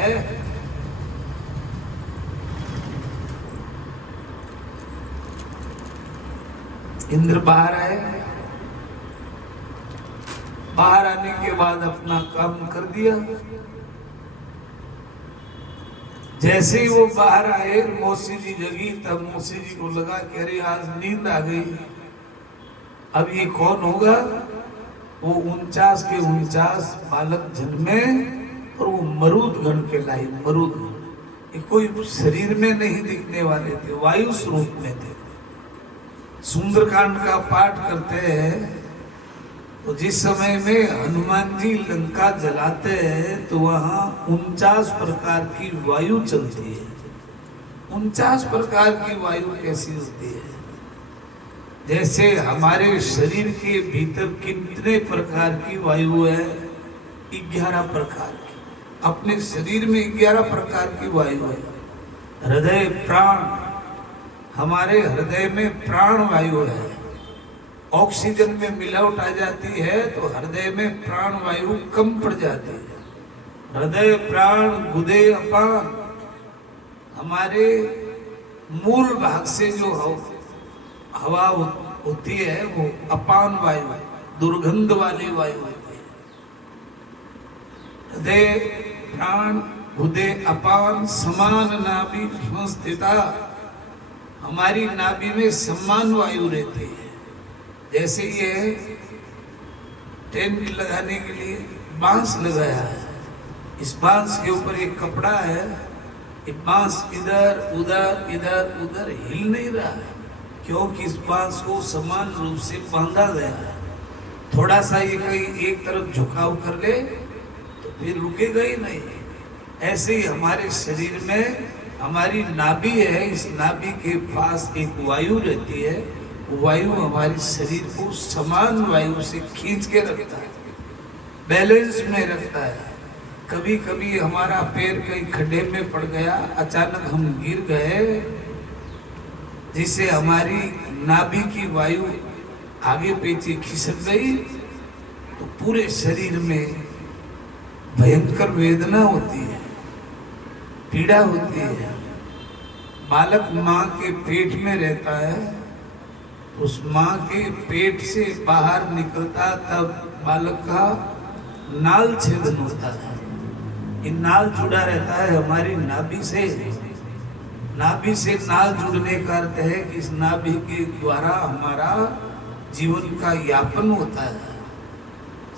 है। इंद्र बाहर आए, बाहर आने के बाद अपना काम कर दिया। जैसे ही वो बाहर आए, मौसी जी जगी, तब मौसी जी को लगा कि अरे आज नींद आ गई, अब ये कौन होगा। वो 49 के 49 बालक जन्मे और वो मरुद गण के लाई। मरुद गण कोई शरीर में नहीं दिखने वाले थे, वायु स्वरूप में थे। सुंदरकांड का पाठ करते हैं तो जिस समय में हनुमान जी लंका जलाते हैं तो वहां 49 प्रकार की वायु चलती है। 49 प्रकार की वायु कैसी होती है? जैसे हमारे शरीर के भीतर कितने प्रकार की वायु है? 11 प्रकार की। अपने शरीर में 11 प्रकार की वायु है। हृदय प्राण, हमारे हृदय में प्राण वायु है। ऑक्सीजन में मिलावट आ जाती है तो हृदय में प्राण वायु कम पड़ जाती है। हृदय प्राण गुदे अपान, हमारे मूल भाग से जो हवा होती है वो अपान वायु, दुर्गंध वाली वायु होती है। हृदय प्राण गुदे अपान समान नाभि स्थिता, हमारी नाभि में समान वायु रहती है। जैसे ये टेंट लगाने के लिए बांस लगाया है, इस बांस के ऊपर एक कपड़ा है, ये बांस इधर उधर हिल नहीं रहा है, क्योंकि इस बांस को समान रूप से बांधा गया है। थोड़ा सा ये कहीं एक तरफ झुकाव कर ले तो फिर रुकेगा ही नहीं। ऐसे ही हमारे शरीर में हमारी नाभि है, इस नाभि के पास एक वायु रहती है। वायु हमारे शरीर को समान वायु से खींच के रखता है, बैलेंस में रखता है। कभी कभी हमारा पैर कहीं खड्डे में पड़ गया, अचानक हम गिर गए, जिससे हमारी नाभि की वायु आगे पीछे खिसक गई तो पूरे शरीर में भयंकर वेदना होती है, पीड़ा होती है। बालक माँ के पेट में रहता है, उस माँ के पेट से बाहर निकलता तब बालक का नाल छेदन होता है। ये नाल जुड़ा रहता है हमारी नाभि से। नाभि से नाल जुड़ने का अर्थ है कि इस नाभि के द्वारा हमारा जीवन का यापन होता है।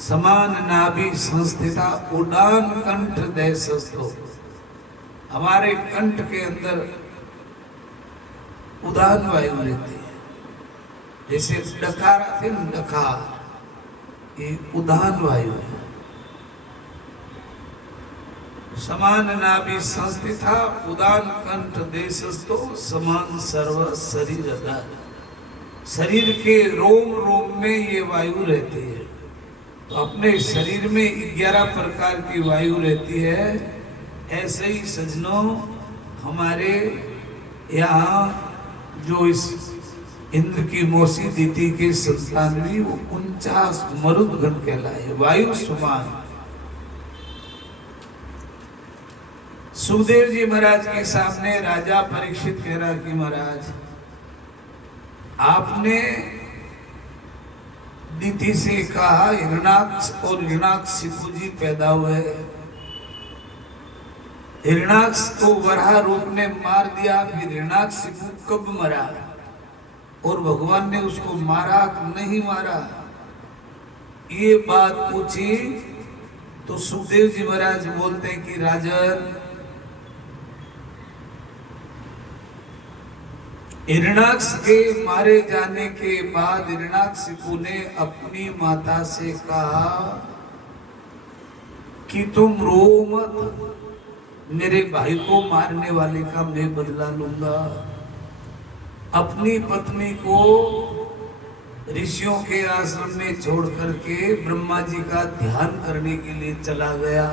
समान नाभि संस्थिता उडान कंठ देशस्थो, हमारे कंठ के अंदर उदान वायु रहती है। जैसे डकार आते हैं, डकार, ये उदान वायु है। समान नाभि संस्थिता उदान कंठ देशस्थो समान सर्व शरीर अधार, शरीर के रोम रोम में ये वायु रहती है। तो अपने शरीर में 11 प्रकार की वायु रहती है। ऐसे ही सज्जनों, हमारे यहाँ जो इस इंद्र की मौसी दीति के संतान भी वो 49 मरुद गण कहलाए, वायु समान। सुखदेव जी महाराज के सामने राजा परीक्षित कह रहा कि महाराज, आपने दीति से कहा हिरणाक्ष और हिरणाकशिपु जी पैदा हुए। हिरणाक्ष को वराह रूप ने मार दिया, फिर हिरणाकशिपु कब मरा और भगवान ने उसको मारा नहीं मारा, ये बात पूछी तो सुखदेव जी महाराज बोलते हैं कि राजन, हिरणाक्ष के मारे जाने के बाद हिरणाकशिपु ने अपनी माता से कहा कि तुम रो मत, मेरे भाई को मारने वाले का मैं बदला लूंगा। अपनी पत्नी को ऋषियों के आश्रम में छोड़ करके ब्रह्मा जी का ध्यान करने के लिए चला गया।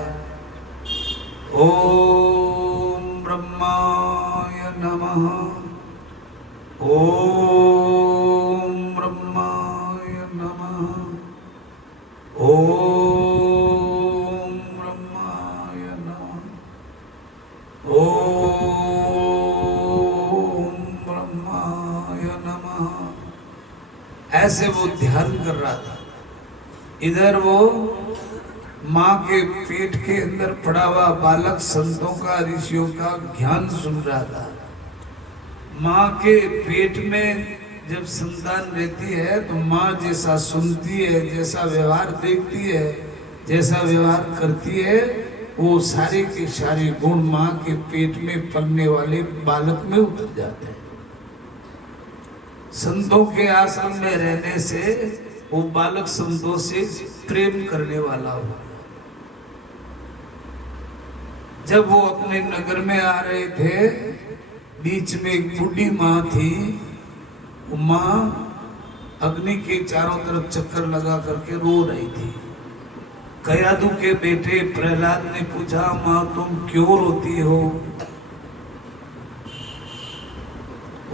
ओम ब्रह्माय नमः, ओम ब्रह्माय नमः, ओम ब्रह्माय नमः। ऐसे वो ध्यान कर रहा था। इधर वो माँ के पेट के अंदर पड़ा हुआ बालक संतों का, ऋषियों का ज्ञान सुन रहा था। माँ के पेट में जब संतान रहती है तो माँ जैसा सुनती है, जैसा व्यवहार देखती है, जैसा व्यवहार करती है, वो सारे के सारे गुण माँ के पेट में पलने वाले बालक में उतर जाते हैं। संतों के आश्रम में रहने से वो बालक संतों से प्रेम करने वाला हो। जब वो अपने नगर में आ रहे थे, बीच में एक बूढ़ी माँ थी। वो माँ अग्नि के चारों तरफ चक्कर लगा करके रो रही थी। कयादू के बेटे प्रहलाद ने पूछा, माँ तुम क्यों रोती हो?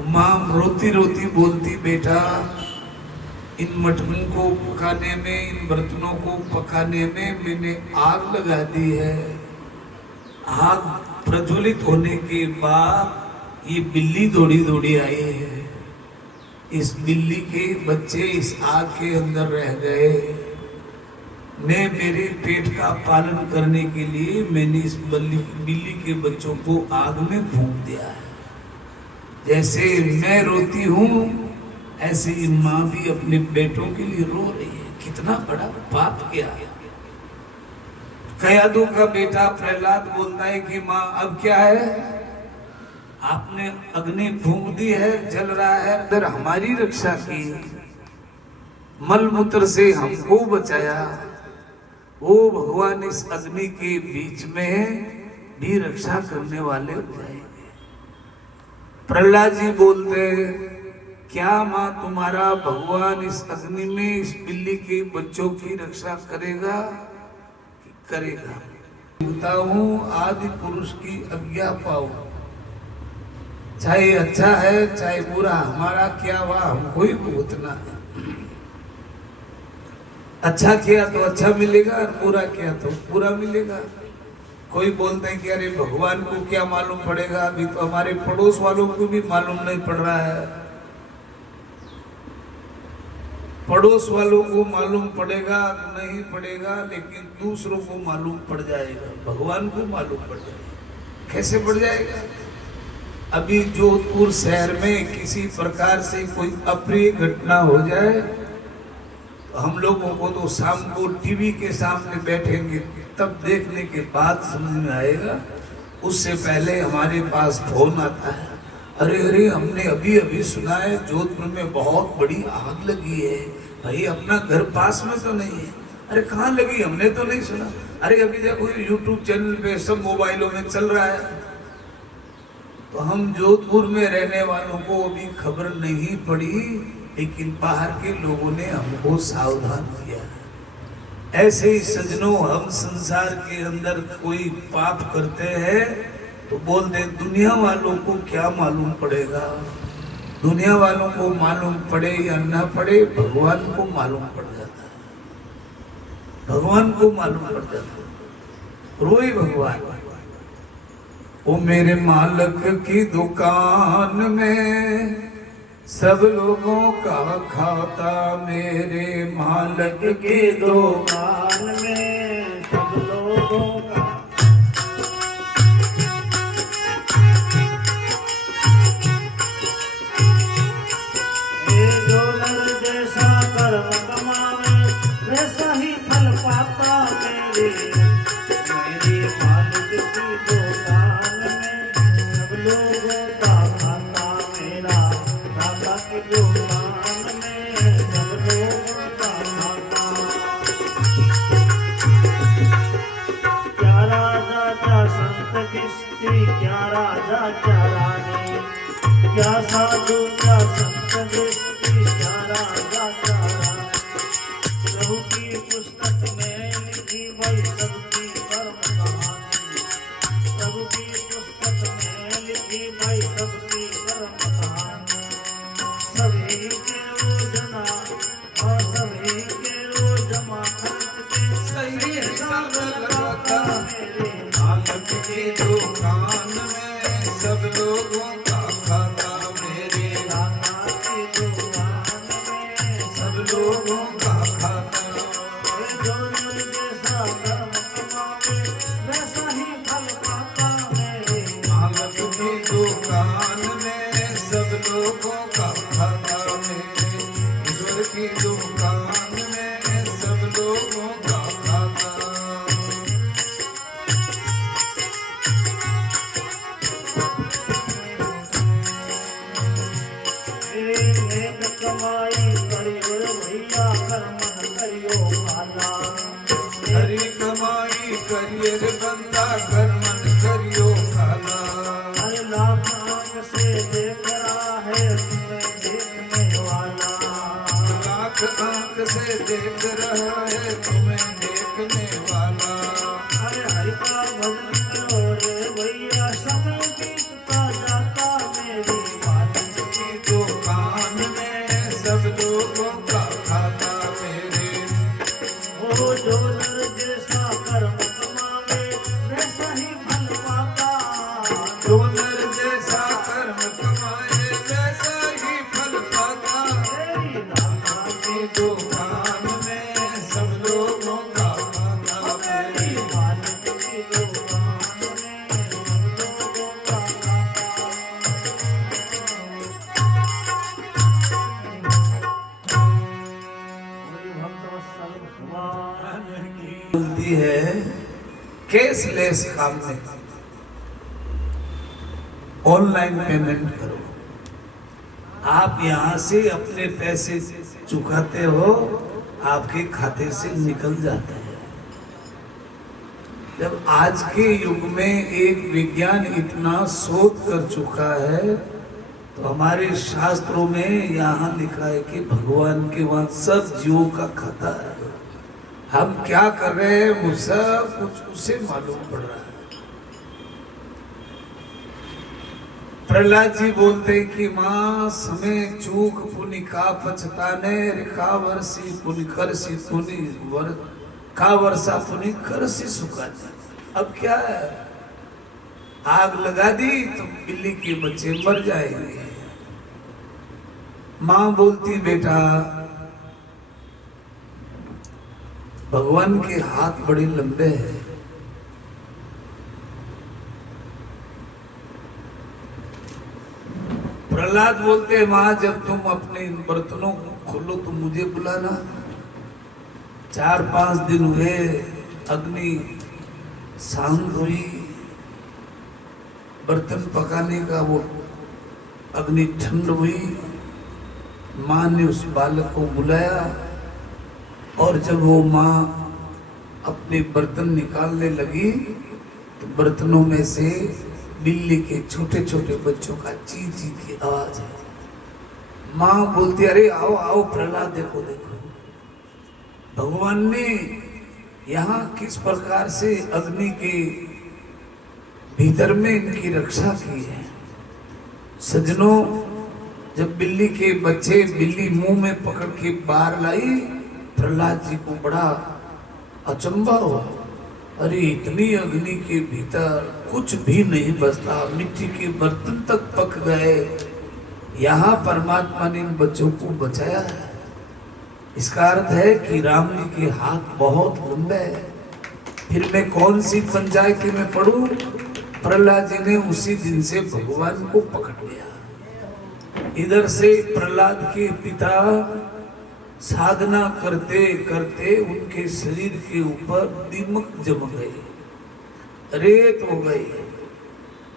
माँ रोती रोती बोलती, बेटा इन मटकों को पकाने में, इन बर्तनों को पकाने में मैंने आग लगा दी है। आग प्रज्वलित होने के बाद ये बिल्ली दौड़ी दौड़ी आई है। इस बिल्ली के बच्चे इस आग के अंदर रह गए। मैं मेरे पेट का पालन करने के लिए मैंने इस बिल्ली के बच्चों को आग में फूंक दिया है। जैसे मैं रोती हूँ ऐसे ही माँ भी अपने बेटों के लिए रो रही है। कितना बड़ा पाप किया है। कयादू का बेटा प्रहलाद बोलता है कि माँ अब क्या है, आपने अग्नि फूंक दी है, जल रहा है, इधर हमारी रक्षा की, मलमूत्र से हमको बचाया। वो भगवान इस अग्नि के बीच में भी रक्षा करने वाले हो जाएंगे। प्रहलाद जी बोलते, क्या माँ तुम्हारा भगवान इस अग्नि में इस बिल्ली के बच्चों की रक्षा करेगा? करेगा। बोलता हूँ आदि पुरुष की आज्ञा पाओ, चाहे अच्छा है चाहे बुरा, हमारा क्या हुआ हमको ही भुगतना है। अच्छा किया तो अच्छा मिलेगा और बुरा किया तो बुरा मिलेगा। कोई बोलते हैं कि अरे भगवान को क्या मालूम पड़ेगा, अभी तो हमारे पड़ोस वालों को भी मालूम नहीं पड़ रहा है। पड़ोस वालों को मालूम पड़ेगा नहीं पड़ेगा, लेकिन दूसरों को मालूम पड़ जाएगा, भगवान को मालूम पड़ जाएगा। कैसे पड़ जाएगा? अभी जोधपुर शहर में किसी प्रकार से कोई अप्रिय घटना हो जाए तो हम लोगों को तो शाम को टीवी के सामने बैठेंगे, तब देखने के बाद समझ में आएगा। उससे पहले हमारे पास फोन आता है, अरे अरे हमने अभी अभी सुना है जोधपुर में बहुत बड़ी आग लगी है। भाई अपना घर पास में तो नहीं है। अरे कहाँ लगी, हमने तो नहीं सुना। अरे अभी देखो यूट्यूब चैनल पे सब मोबाइलों में चल रहा है। तो हम जोधपुर में रहने वालों को अभी खबर नहीं पड़ी, लेकिन बाहर के लोगों ने हमको सावधान किया। ऐसे ही सज्जनों, हम संसार के अंदर कोई पाप करते हैं तो बोल दे दुनिया वालों को क्या मालूम पड़ेगा। दुनिया वालों को मालूम पड़े या ना पड़े, भगवान को मालूम पड़ जाता है। भगवान को मालूम पड़ जाता है। रोई भगवान, वो मेरे मालिक की दुकान में सब लोगों का खाता, मेरे मालिक की दुकान में सब लोगों का। क्या राजा क्या रानी, क्या साधु क्या संत दृष्टि, क्या राजा क्या रानी। प्रभु की पुस्तक में लिखी भाई सबकी कर्म कहानी। प्रभु की पुस्तक में लिखी भाई सबकी कर्म कहानी। सभी के रोजना और सभी के रोजमा खर्च के सही हिसाब लगाता, मेरे मालिक की दुकान में सब लोगों का खाता, मेरे नाना की दुकान में सब कैशलेस काम में ऑनलाइन पेमेंट करो। आप यहां से अपने पैसे चुकाते हो, आपके खाते से निकल जाता है। जब आज के युग में एक विज्ञान इतना शोध कर चुका है, तो हमारे शास्त्रों में यहाँ लिखा है कि भगवान के वहां सब जीवों का खाता है। हम क्या कर रहे हैं वो सब कुछ उसे मालूम पड़ रहा है। प्रहलाद जी बोलते कि माँ समय चूक पुनि का पछताने, रेखा वर्षी पुनि करसी पुनि वर का वर्षा पुनि करसी सुखाने। अब क्या है, आग लगा दी तो बिल्ली के बच्चे मर जाएंगे। माँ बोलती बेटा भगवान के हाथ बड़े लंबे हैं। प्रहलाद बोलते माँ जब तुम अपने इन बर्तनों को खोलो तो मुझे बुलाना। 4-5 दिन हुए, अग्नि शांत हुई, बर्तन पकाने का वो अग्नि ठंड हुई। माँ ने उस बालक को बुलाया और जब वो माँ अपने बर्तन निकालने लगी तो बर्तनों में से बिल्ली के छोटे छोटे बच्चों का ची ची की आवाज है। माँ बोलती अरे आओ आओ प्रहलाद देखो देखो, भगवान ने यहाँ किस प्रकार से अग्नि के भीतर में इनकी रक्षा की है। सज्जनों, जब बिल्ली के बच्चे बिल्ली मुंह में पकड़ के बाहर लाई, प्रहलाद जी को बड़ा अचंभा हुआ। अरे इतनी अग्नि के भीतर कुछ भी नहीं बचता, मिट्टी के बर्तन तक पक गए। यहाँ परमात्मा ने इन बच्चों को बचाया है। इसका अर्थ है कि राम जी के हाथ बहुत लंबे हैं। फिर मैं कौन सी पंचायती में पढ़ूं? प्रहलाद जी ने उसी दिन से भगवान को पकड़ लिया। इधर से प्रहलाद के पिता साधना करते करते उनके शरीर के ऊपर दीमक जम गई, रेत हो गई।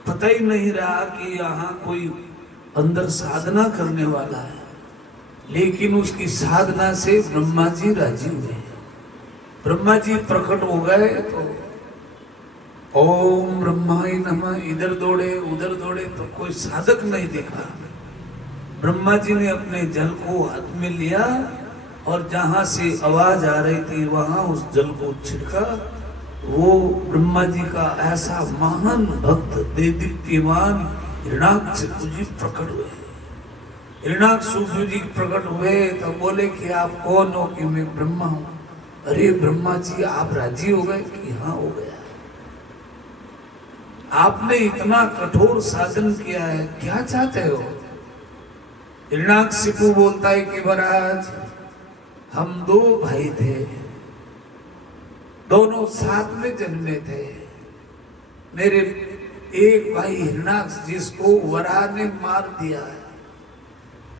पता ही नहीं रहा कि यहाँ कोई अंदर साधना करने वाला है। लेकिन उसकी साधना से ब्रह्मा जी राजी हुए। ब्रह्मा जी प्रकट हो गए तो ओम ब्रह्माय नमः, इधर दौड़े उधर दौड़े तो कोई साधक नहीं दिखा। ब्रह्मा जी ने अपने जल को हाथ में लिया और जहां से आवाज आ रही थी वहां उस जल को छिड़का। वो ब्रह्मा जी का ऐसा महान भक्त देदीप्यमान हिरण्याक्ष जी प्रकट हुए। हिरण्याक्ष जी प्रकट हुए तो बोले कि आप कौन हो? कि मैं ब्रह्मा हूं। अरे ब्रह्मा जी आप राजी हो गए? कि हाँ हो गया। आपने इतना कठोर साधन किया है, क्या चाहते हो? हिरण्याक्ष बोलता है कि महाराज हम 2 भाई थे, दोनों साथ में जन्मे थे। मेरे एक भाई हिरण्याक्ष जिसको वराह ने मार दिया है,